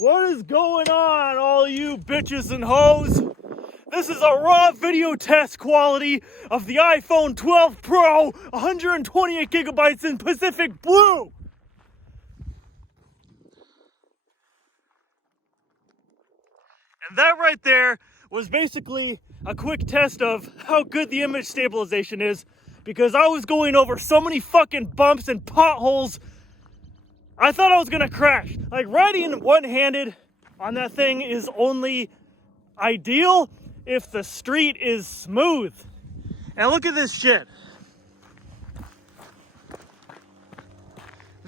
What is going on, all you bitches and hoes? This is a raw video test quality of the iPhone 12 Pro, 128 gigabytes in Pacific Blue. And that right there was basically a quick test of how good the image stabilization is, because I was going over so many fucking bumps and potholes, I thought I was gonna crash. Like, riding one-handed on that thing is only ideal if the street is smooth. And look at this shit.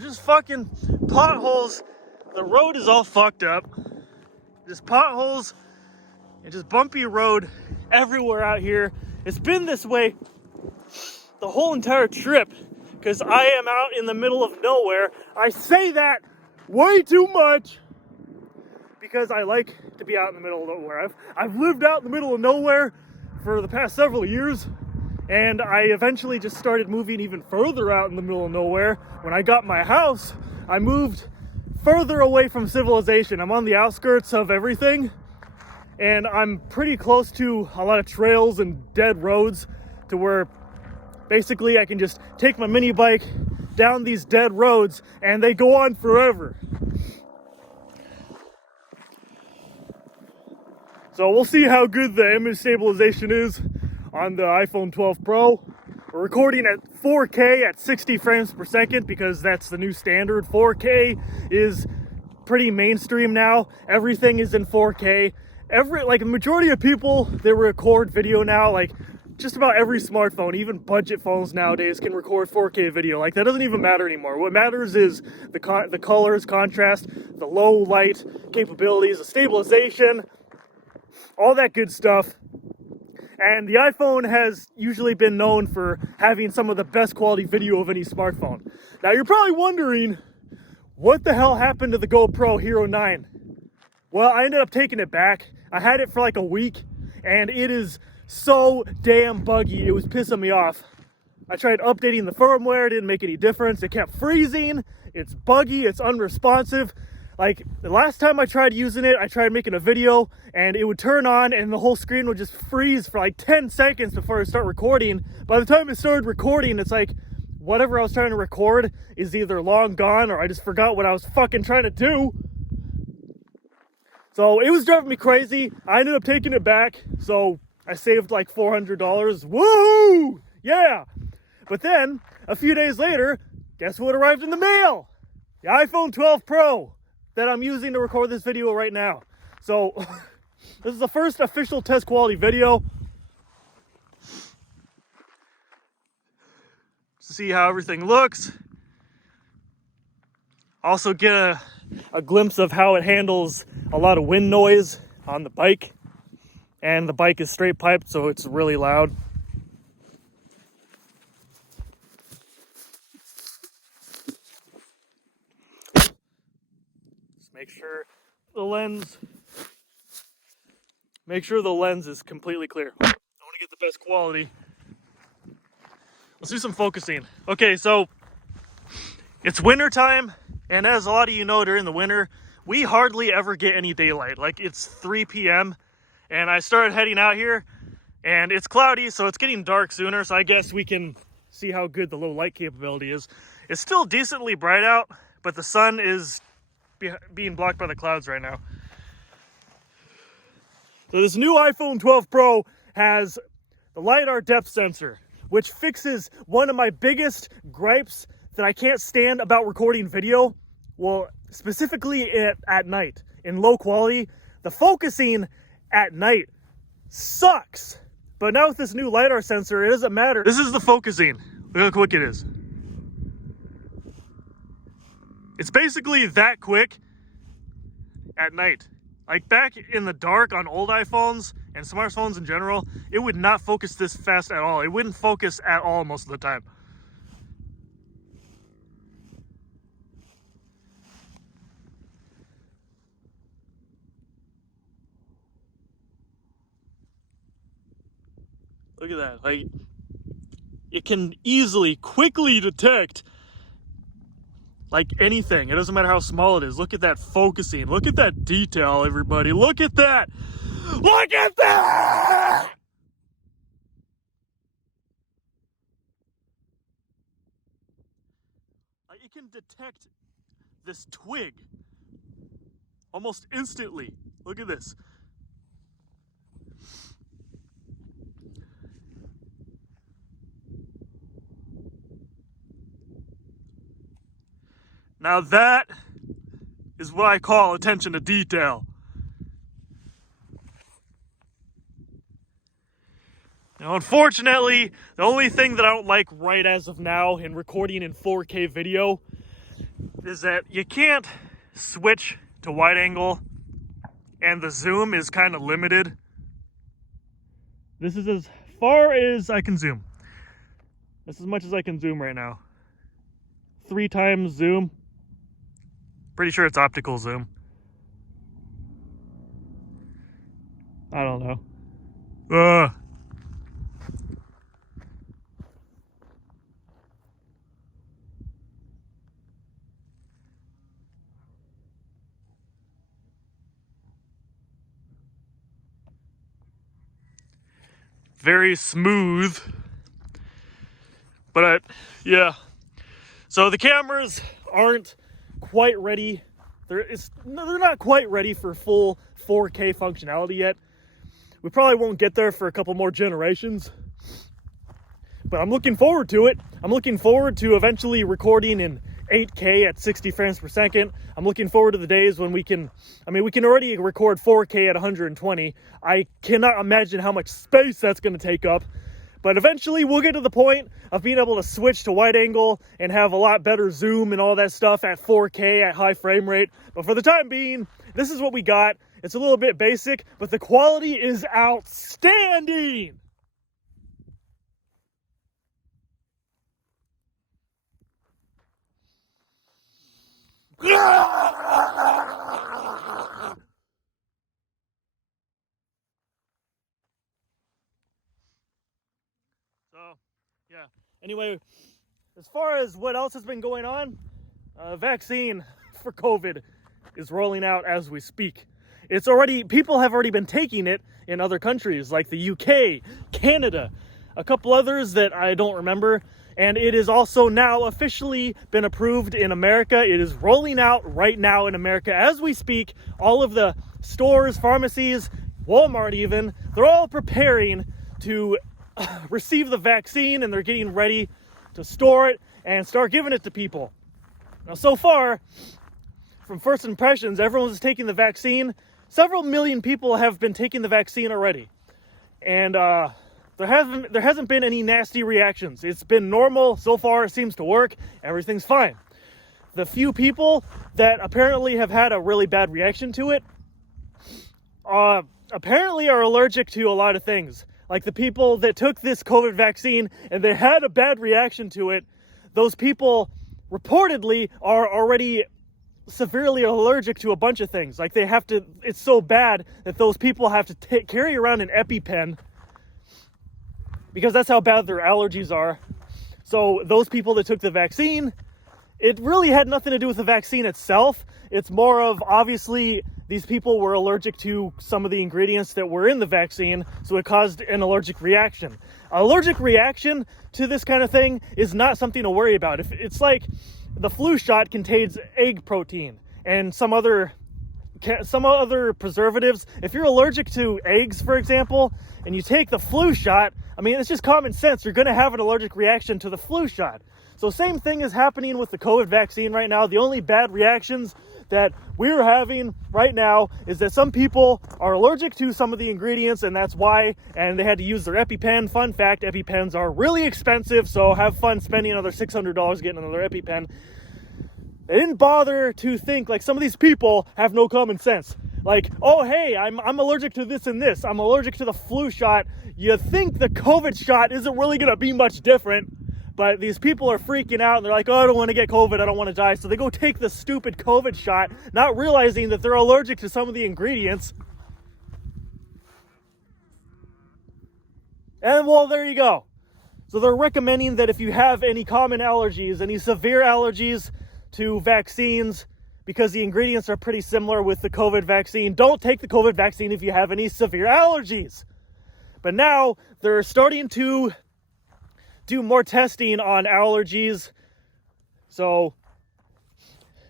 Just fucking potholes. The road is all fucked up. Just potholes and just bumpy road everywhere out here. It's been this way the whole entire trip, because I am out in the middle of nowhere. I say that way too much because I like to be out in the middle of nowhere. I've lived out in the middle of nowhere for the past several years, and I eventually just started moving even further out in the middle of nowhere. When I got my house, I moved further away from civilization. I'm on the outskirts of everything, and I'm pretty close to a lot of trails and dead roads, to where basically I can just take my mini bike down these dead roads and they go on forever. So we'll see how good the image stabilization is on the iPhone 12 Pro. We're recording at 4K at 60 frames per second because that's the new standard. 4K is pretty mainstream now. Everything is in 4K. The majority of people that record video now, like just about every smartphone, even budget phones nowadays, can record 4K video. Like, that doesn't even matter anymore. What matters is the colors, contrast, the low light capabilities, the stabilization, all that good stuff. And the iPhone has usually been known for having some of the best quality video of any smartphone. Now, you're probably wondering, what the hell happened to the GoPro Hero 9? Well, I ended up taking it back. I had it for like a week, and it is so damn buggy. It was pissing me off. I tried updating the firmware, it didn't make any difference. It kept freezing. It's buggy, it's unresponsive. Like, the last time I tried using it, I tried making a video, and it would turn on, and the whole screen would just freeze for like 10 seconds before it started recording. By the time it started recording, it's like, whatever I was trying to record is either long gone, or I just forgot what I was fucking trying to do. So it was driving me crazy. I ended up taking it back, so I saved like $400. Woo! Yeah! But then, a few days later, guess what arrived in the mail? The iPhone 12 Pro that I'm using to record this video right now. So, this is the first official test quality video. To see how everything looks. Also get a glimpse of how it handles a lot of wind noise on the bike. And the bike is straight piped, so it's really loud. Just make sure the lens is completely clear. I want to get the best quality. Let's do some focusing. Okay, so it's winter time, and as a lot of you know, during the winter, we hardly ever get any daylight. Like, it's 3 p.m. and I started heading out here, and it's cloudy, so it's getting dark sooner, so I guess we can see how good the low light capability is. It's still decently bright out, but the sun is being blocked by the clouds right now. So this new iPhone 12 Pro has the LiDAR depth sensor, which fixes one of my biggest gripes that I can't stand about recording video. Well, specifically at night. In low quality, the focusing at night sucks. But now with this new LiDAR sensor, it doesn't matter. This is the focusing. Look how quick it is. It's basically that quick at night. Like, back in the dark on old iPhones and smartphones in general, it would not focus this fast at all. It wouldn't focus at all most of the time. Look at that. Like, it can easily, quickly detect like anything. It doesn't matter how small it is. Look at that focusing. Look at that detail, everybody. Look at that. Look at that! Like, it can detect this twig almost instantly. Look at this. Now that is what I call attention to detail. Now, unfortunately, the only thing that I don't like right as of now in recording in 4K video is that you can't switch to wide angle, and the zoom is kind of limited. This is as far as I can zoom. That's as much as I can zoom right now. 3 times zoom. Pretty sure it's optical zoom. I don't know. Very smooth. But yeah. So the cameras aren't quite ready. They're not quite ready for full 4K functionality yet. We probably won't get there for a couple more generations. But I'm looking forward to it. I'm looking forward to eventually recording in 8K at 60 frames per second. I'm looking forward to the days when we can already record 4K at 120. I cannot imagine how much space that's going to take up. But eventually we'll get to the point of being able to switch to wide angle and have a lot better zoom and all that stuff at 4K at high frame rate. But for the time being, this is what we got. It's a little bit basic, but the quality is outstanding. So, yeah. Anyway, as far as what else has been going on, vaccine for COVID. is rolling out as we speak. People have already been taking it in other countries like the UK, Canada, a couple others that I don't remember. And it is also now officially been approved in America. It is rolling out right now in America as we speak. All of the stores, pharmacies, Walmart even, they're all preparing to receive the vaccine, and they're getting ready to store it and start giving it to people. Now, so far, from first impressions, everyone's taking the vaccine. Several million people have been taking the vaccine already. And there hasn't been any nasty reactions. It's been normal so far. It seems to work. Everything's fine. The few people that apparently have had a really bad reaction to it apparently are allergic to a lot of things. Like the people that took this COVID vaccine and they had a bad reaction to it, those people reportedly are already severely allergic to a bunch of things. Like it's so bad that those people have to carry around an EpiPen because that's how bad their allergies are. So those people that took the vaccine, it really had nothing to do with the vaccine itself. It's more of, obviously, these people were allergic to some of the ingredients that were in the vaccine, so it caused an allergic reaction. Allergic reaction to this kind of thing is not something to worry about. If it's like the flu shot contains egg protein and some other preservatives. If you're allergic to eggs, for example, and you take the flu shot, I mean, it's just common sense. You're going to have an allergic reaction to the flu shot. So same thing is happening with the COVID vaccine right now. The only bad reactions that we're having right now is that some people are allergic to some of the ingredients, and that's why, and they had to use their EpiPen. Fun fact, EpiPens are really expensive, so have fun spending another $600 getting another EpiPen. They didn't bother to think, like, some of these people have no common sense. Like, oh, hey, I'm allergic to this and this. I'm allergic to the flu shot. You think the COVID shot isn't really going to be much different, but these people are freaking out, and they're like, oh, I don't want to get COVID. I don't want to die. So they go take the stupid COVID shot, not realizing that they're allergic to some of the ingredients. And, well, there you go. So they're recommending that if you have any common allergies, any severe allergies to vaccines, because the ingredients are pretty similar with the COVID vaccine, don't take the COVID vaccine if you have any severe allergies. But now they're starting to do more testing on allergies. So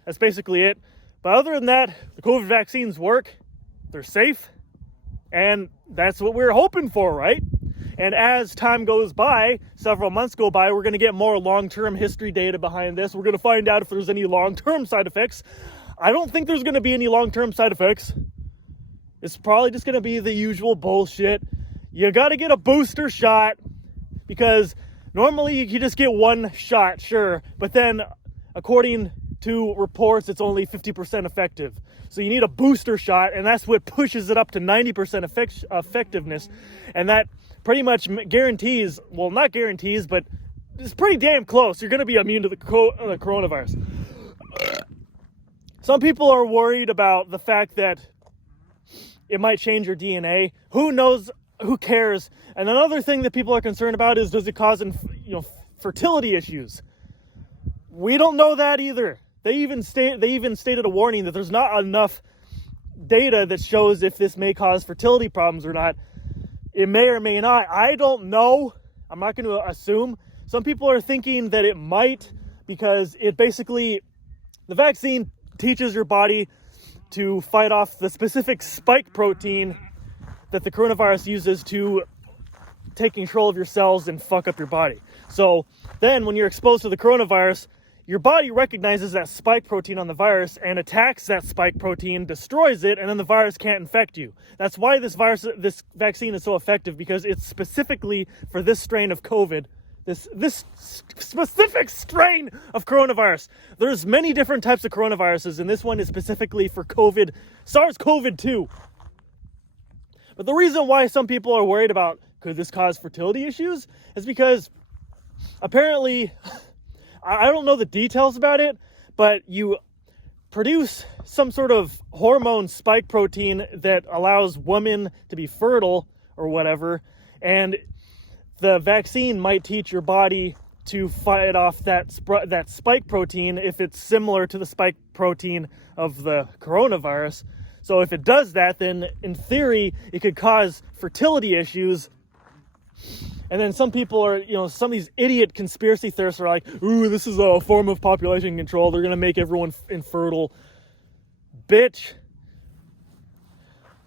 that's basically it. But other than that, the COVID vaccines work. They're safe. And that's what we're hoping for, right? And as time goes by, several months go by, we're going to get more long-term history data behind this. We're going to find out if there's any long-term side effects. I don't think there's going to be any long-term side effects. It's probably just going to be the usual bullshit. You got to get a booster shot because normally you just get one shot, sure. But then, according to reports, it's only 50% effective. So you need a booster shot, and that's what pushes it up to 90% effectiveness. And that pretty much guarantees, well, not guarantees, but it's pretty damn close. You're going to be immune to the coronavirus. Some people are worried about the fact that it might change your DNA. Who knows? Who cares? And another thing that people are concerned about is, does it cause fertility issues? We don't know that either. They even stated a warning that there's not enough data that shows if this may cause fertility problems or not. It may or may not. I don't know. I'm not going to assume. Some people are thinking that it might, because it basically, the vaccine teaches your body to fight off the specific spike protein that the coronavirus uses to take control of your cells and fuck up your body. So then when you're exposed to the coronavirus, your body recognizes that spike protein on the virus and attacks that spike protein, destroys it, and then the virus can't infect you. That's why this vaccine is so effective, because it's specifically for this strain of COVID, this specific strain of coronavirus. There's many different types of coronaviruses, and this one is specifically for COVID, SARS-CoV-2. But the reason why some people are worried about could this cause fertility issues is because apparently, I don't know the details about it, but you produce some sort of hormone spike protein that allows women to be fertile or whatever, and the vaccine might teach your body to fight off that spike protein if it's similar to the spike protein of the coronavirus. So if it does that, then in theory, it could cause fertility issues. And then some people are, some of these idiot conspiracy theorists are like, ooh, this is a form of population control. They're going to make everyone infertile. Bitch.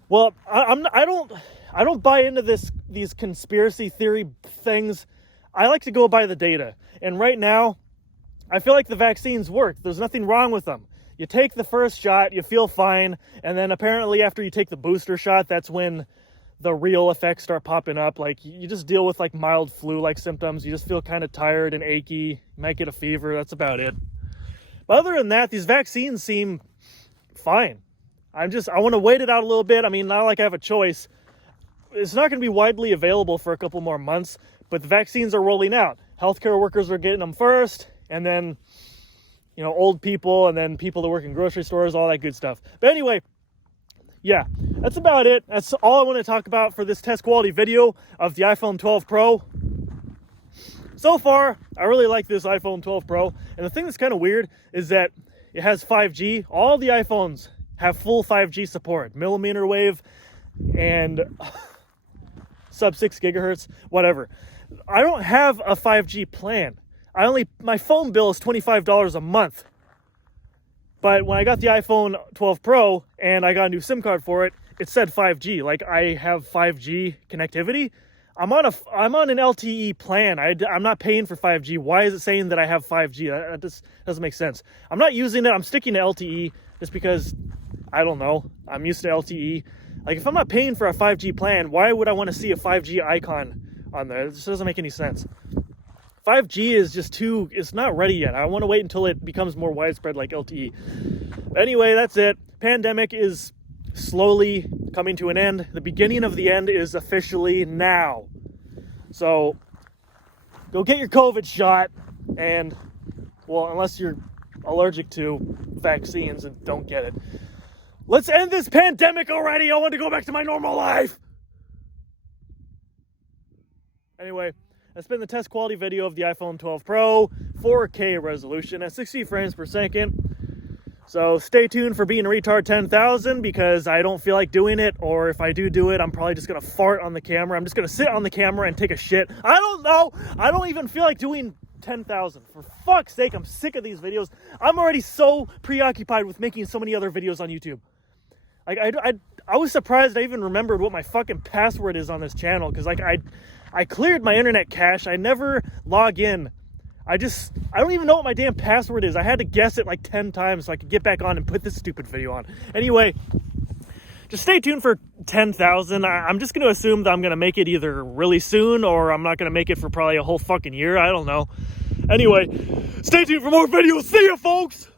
Well, I don't buy into these conspiracy theory things. I like to go by the data. And right now, I feel like the vaccines work. There's nothing wrong with them. You take the first shot, you feel fine, and then apparently after you take the booster shot, that's when the real effects start popping up. Like, you just deal with like mild flu-like symptoms. You just feel kind of tired and achy. You might get a fever. That's about it. But other than that, these vaccines seem fine. I want to wait it out a little bit. I mean, not like I have a choice. It's not going to be widely available for a couple more months, but the vaccines are rolling out. Healthcare workers are getting them first, and then, old people, and then people that work in grocery stores, all that good stuff. But anyway, yeah, that's about it. That's all I want to talk about for this test quality video of the iPhone 12 Pro. So far, I really like this iPhone 12 Pro. And the thing that's kind of weird is that it has 5G. All the iPhones have full 5G support. Millimeter wave and sub 6 gigahertz, whatever. I don't have a 5G plan. My phone bill is $25 a month. But when I got the iPhone 12 Pro and I got a new SIM card for it, it said 5G. Like, I have 5G connectivity. I'm on an LTE plan. I'm not paying for 5G. Why is it saying that I have 5G? That just doesn't make sense. I'm not using it. I'm sticking to LTE just because, I don't know, I'm used to LTE. Like, if I'm not paying for a 5G plan, why would I want to see a 5G icon on there? It just doesn't make any sense. 5G is just it's not ready yet. I want to wait until it becomes more widespread like LTE. Anyway, that's it. Pandemic is slowly coming to an end. The beginning of the end is officially now. So go get your COVID shot, and, well, unless you're allergic to vaccines, and don't get it. Let's end this pandemic already. I want to go back to my normal life. Anyway, that's been the test quality video of the iPhone 12 Pro, 4K resolution at 60 frames per second. So stay tuned for Being a Retard 10,000, because I don't feel like doing it, or if I do it, I'm probably just going to fart on the camera. I'm just going to sit on the camera and take a shit. I don't know. I don't even feel like doing 10,000. For fuck's sake, I'm sick of these videos. I'm already so preoccupied with making so many other videos on YouTube. Like, I was surprised I even remembered what my fucking password is on this channel, because, like, I cleared my internet cache. I never log in. I don't even know what my damn password is. I had to guess it like 10 times so I could get back on and put this stupid video on. Anyway, just stay tuned for 10,000. I'm just going to assume that I'm going to make it either really soon, or I'm not going to make it for probably a whole fucking year. I don't know. Anyway, stay tuned for more videos. See ya, folks!